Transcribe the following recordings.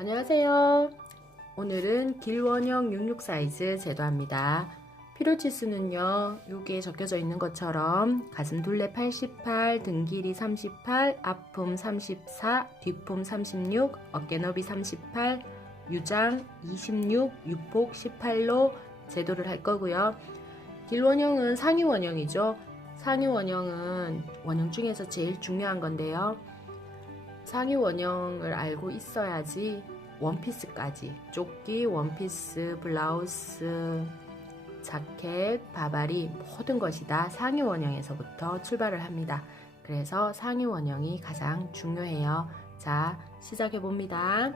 안녕하세요. 오늘은 길원형 66 사이즈 제도합니다. 필요 치수는요, 여기에 적혀져 있는 것처럼 가슴 둘레 88, 등 길이 38, 앞품 34, 뒷품 36, 어깨 너비 38, 유장 26, 유폭 18로 제도를 할 거고요. 길원형은 상위 원형이죠. 상위 원형은 원형 중에서 제일 중요한 건데요. 상위 원형을 알고 있어야지 원피스까지, 조끼, 원피스, 블라우스, 자켓, 바바리 모든 것이 다 상위 원형에서부터 출발을 합니다. 그래서 상위 원형이 가장 중요해요. 자, 시작해 봅니다.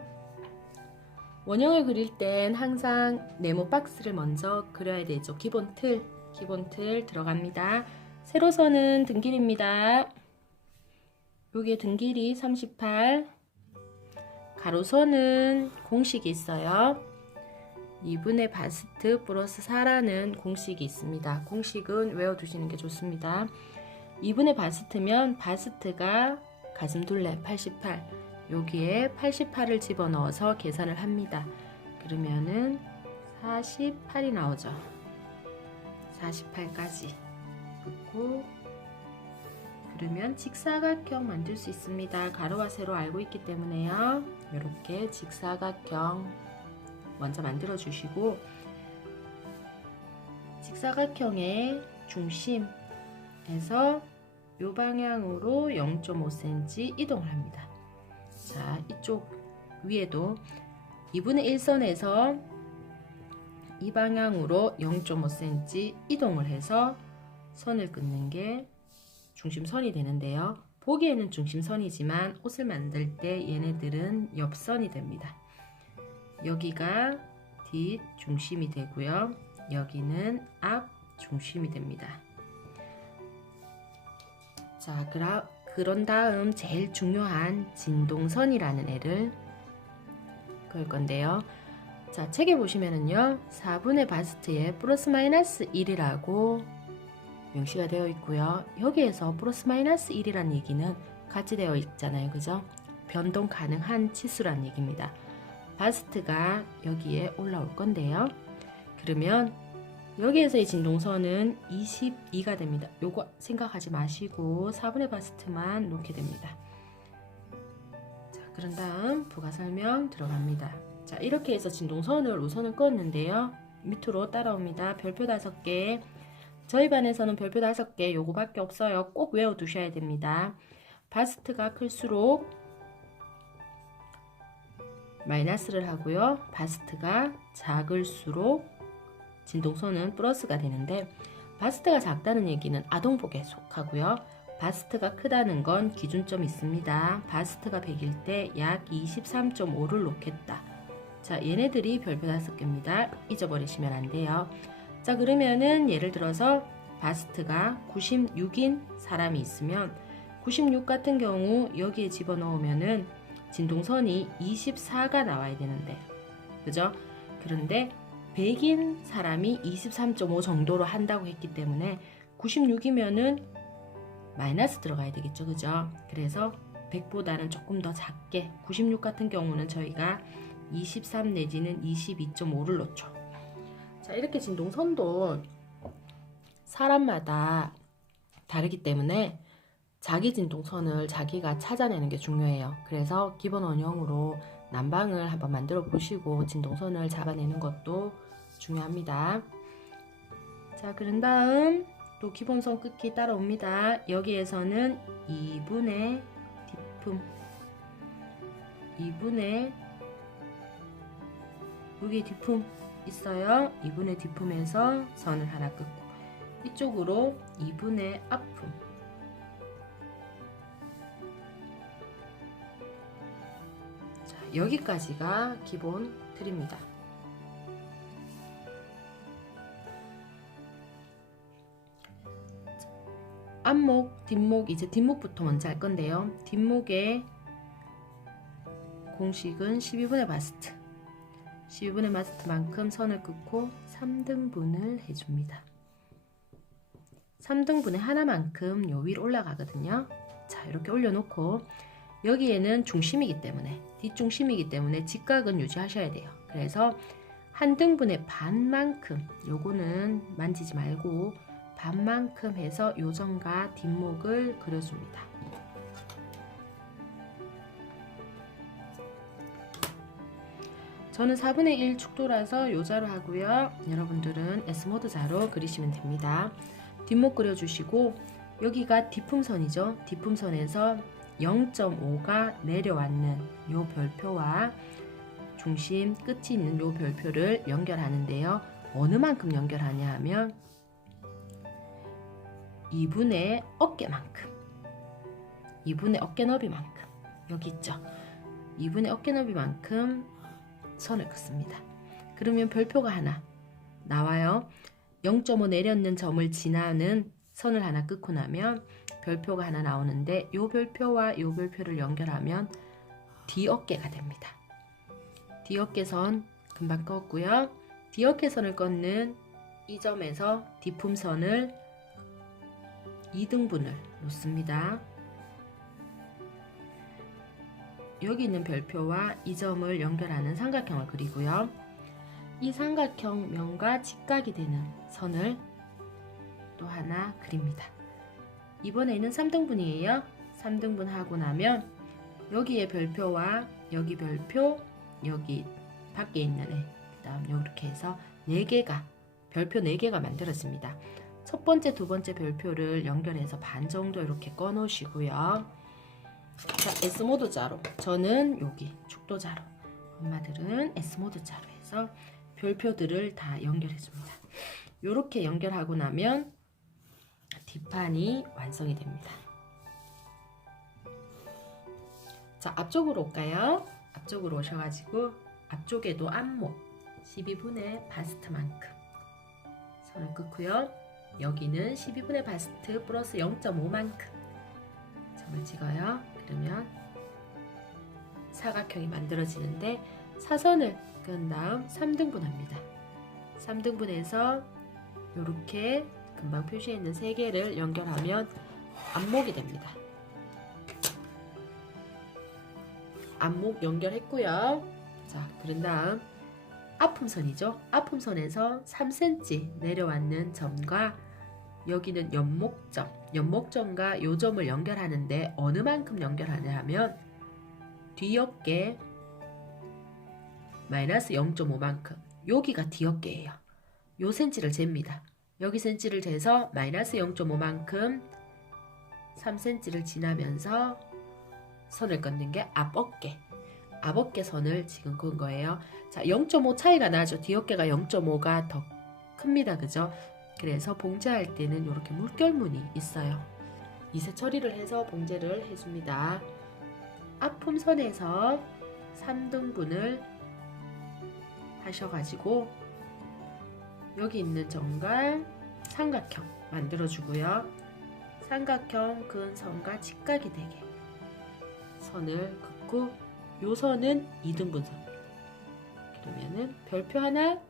원형을 그릴 땐 항상 네모 박스를 먼저 그려야 되죠. 기본 틀 들어갑니다. 세로선은 등 길이입니다. 여기에 등 길이 38, 가로선은 공식이 있어요. 2분의 바스트 플러스 4라는 공식이 있습니다. 공식은 외워두시는 게 좋습니다. 2분의 바스트면 바스트가 가슴 둘레 88, 여기에 88을 집어넣어서 계산을 합니다. 그러면은 48이 나오죠. 48까지 긋고, 그러면 직사각형 만들 수 있습니다. 가로와 세로 알고 있기 때문에요. 이렇게 직사각형 먼저 만들어 주시고, 직사각형의 중심에서 이 방향으로 0.5cm 이동을 합니다. 자, 이쪽 위에도 2분의 1선에서 이 방향으로 0.5cm 이동을 해서 선을 긋는 게 중심선이 되는데요. 보기에는 중심선이지만 옷을 만들 때 얘네들은 옆선이 됩니다. 여기가 뒷 중심이 되고요. 여기는 앞 중심이 됩니다. 자, 그런 다음 제일 중요한 진동선이라는 애를 그을 건데요. 자, 책에 보시면은요, 4분의 바스트에 플러스 마이너스 1이라고 명시가 되어 있고요. 여기에서 플러스 마이너스 1이라는 얘기는 같이 되어 있잖아요. 그죠? 변동 가능한 치수라는 얘기입니다. 바스트가 여기에 올라올 건데요. 그러면 여기에서의 진동선은 22가 됩니다. 요거 생각하지 마시고 4분의 바스트만 놓게 됩니다. 자, 그런 다음 부가 설명 들어갑니다. 자, 이렇게 해서 진동선을 우선은 껐는데요. 밑으로 따라옵니다. 별표 5개. 저희 반에서는 별표 5개 요거밖에 없어요. 꼭 외워두셔야 됩니다. 바스트가 클수록 마이너스를 하고요. 바스트가 작을수록 진동선은 플러스가 되는데, 바스트가 작다는 얘기는 아동복에 속하고요. 바스트가 크다는 건 기준점이 있습니다. 바스트가 100일 때 약 23.5를 놓겠다. 자, 얘네들이 별표 5개입니다. 잊어버리시면 안 돼요. 자, 그러면은 예를 들어서 바스트가 96인 사람이 있으면 96 같은 경우 여기에 집어넣으면은 진동선이 24가 나와야 되는데, 그죠? 그런데 100인 사람이 23.5 정도로 한다고 했기 때문에 96이면은 마이너스 들어가야 되겠죠, 그죠? 그래서 100보다는 조금 더 작게, 96 같은 경우는 저희가 23 내지는 22.5를 넣죠. 자, 이렇게 진동선도 사람마다 다르기 때문에 자기 진동선을 자기가 찾아내는 게 중요해요. 그래서 기본 원형으로 난방을 한번 만들어 보시고 진동선을 잡아내는 것도 중요합니다. 자, 그런 다음 또 기본선 끝이 따라옵니다. 여기에서는 2분의 뒷품, 2분의 여기 뒷품 있어요. 2분의 뒷품에서 선을 하나 긋고, 이쪽으로 2분의 앞품, 자, 여기까지가 기본 틀입니다. 앞목, 뒷목, 이제 뒷목부터 먼저 할 건데요. 뒷목의 공식은 12분의 바스트, 12분의 바스트만큼 선을 긋고 3등분을 해줍니다. 3등분의 하나만큼 요 위로 올라가거든요. 자, 이렇게 올려놓고 여기에는 중심이기 때문에 뒷중심이기 때문에 직각은 유지하셔야 돼요. 그래서 한 등분의 반만큼, 요거는 만지지 말고 반만큼 해서 요점과 뒷목을 그려줍니다. 저는 4분의 1 축도라서 요자로 하고요. 여러분들은 S모드 자로 그리시면 됩니다. 뒷목 그려주시고 여기가 디품선이죠. 디품선에서 0.5가 내려왔는 요 별표와 중심 끝이 있는 요 별표를 연결하는데요. 어느 만큼 연결하냐 하면 2분의 어깨만큼, 2분의 어깨 너비만큼, 여기 있죠. 2분의 어깨 너비만큼 선을 긋습니다. 그러면 별표가 하나 나와요. 0.5 내렸는 점을 지나는 선을 하나 긋고 나면 별표가 하나 나오는데 요 별표와 요 별표를 연결하면 뒤어깨가 됩니다. 뒤어깨선 금방 껐고요. 뒤어깨선을 걷는 이 점에서 디품선을 2등분을 놓습니다. 여기 있는 별표와 이 점을 연결하는 삼각형을 그리고요. 이 삼각형 면과 직각이 되는 선을 또 하나 그립니다. 이번에는 3등분이에요. 3등분 하고 나면 여기에 별표와 여기 별표, 여기 밖에 있는 애, 그 다음 이렇게 해서 4개가, 별표 4개가 만들어집니다. 첫 번째, 두 번째 별표를 연결해서 반 정도 이렇게 꺼 놓으시고요. 자, S모드 자로, 저는 여기 축도 자로, 엄마들은 S모드 자로 해서 별표들을 다 연결해 줍니다. 이렇게 연결하고 나면 뒷판이 완성이 됩니다. 자, 앞쪽으로 올까요? 앞쪽으로 오셔가지고 앞쪽에도 앞목 12분의 바스트만큼 선을 긋고요. 여기는 12분의 바스트 플러스 0.5만큼 점을 찍어요. 그러면 사각형이 만들어지는데 사선을 그은 다음 3등분 합니다. 3등분해서 이렇게 금방 표시해 있는 3개를 연결하면 앞목이 됩니다. 앞목 연결했고요. 자, 그런 다음 앞음선이죠. 앞음선에서 3cm 내려왔는 점과 여기는 연목점, 연목점과 요 점을 연결하는데 어느 만큼 연결하냐 하면 뒤어깨 마이너스 0.5만큼, 여기가 뒤어깨예요. 요 센치를 잽니다. 여기 센치를 재서 마이너스 0.5만큼 3cm를 지나면서 선을 긋는 게 앞어깨, 앞어깨 선을 지금 그은 거예요. 자, 0.5 차이가 나죠. 뒤어깨가 0.5가 더 큽니다. 그죠? 그래서 봉제할 때는 이렇게 물결무늬 있어요. 이세 처리를 해서 봉제를 해줍니다. 앞품선에서 3등분을 하셔가지고 여기 있는 점과 삼각형 만들어주고요. 삼각형 그은 선과 직각이 되게 선을 긋고 요 선은 2등분선. 그러면은 별표 하나,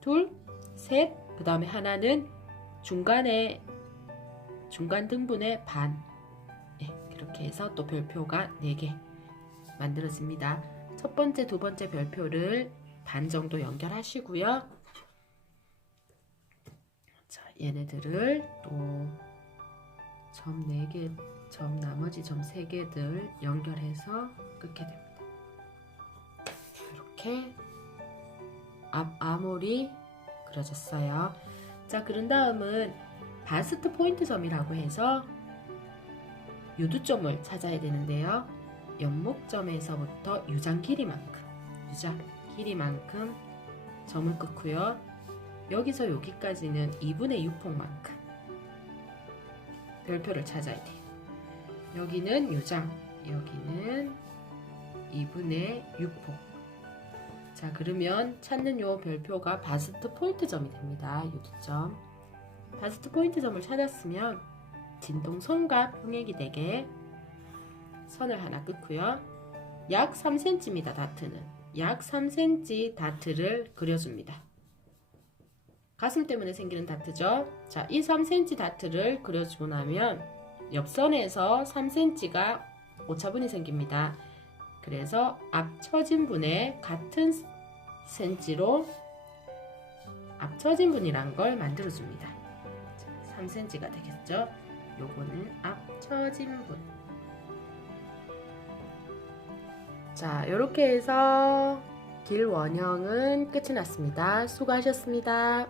둘, 셋, 그 다음에 하나는 중간에 중간 등분의 반. 네, 그렇게 해서 또 별표가 4개 만들어집니다. 첫 번째, 두 번째 별표를 반 정도 연결하시고요. 자, 얘네들을 또 점 4개, 나머지 점 3개들 연결해서 긋게 됩니다. 이렇게 앞아몰이 그려졌어요. 자, 그런 다음은 바스트 포인트 점이라고 해서 유두점을 찾아야 되는데요. 연목점에서부터 유장 길이만큼, 유장 길이만큼 점을 긋고요. 여기서 여기까지는 2분의 6폭만큼 별표를 찾아야 돼요. 여기는 유장, 여기는 2분의 6폭. 자, 그러면 찾는 요 별표가 바스트 포인트 점이 됩니다. 유두점. 바스트 포인트 점을 찾았으면 진동선과 평행이 되게 선을 하나 긋고요. 약 3cm입니다. 다트는. 약 3cm 다트를 그려줍니다. 가슴 때문에 생기는 다트죠. 자, 이 3cm 다트를 그려주고 나면 옆선에서 3cm가 오차분이 생깁니다. 그래서 앞처진 분의 같은 cm로 앞처진 분이란 걸 만들어 줍니다. 3cm가 되겠죠. 요거는 앞처진 분. 자, 이렇게 해서 길 원형은 끝이 났습니다. 수고하셨습니다.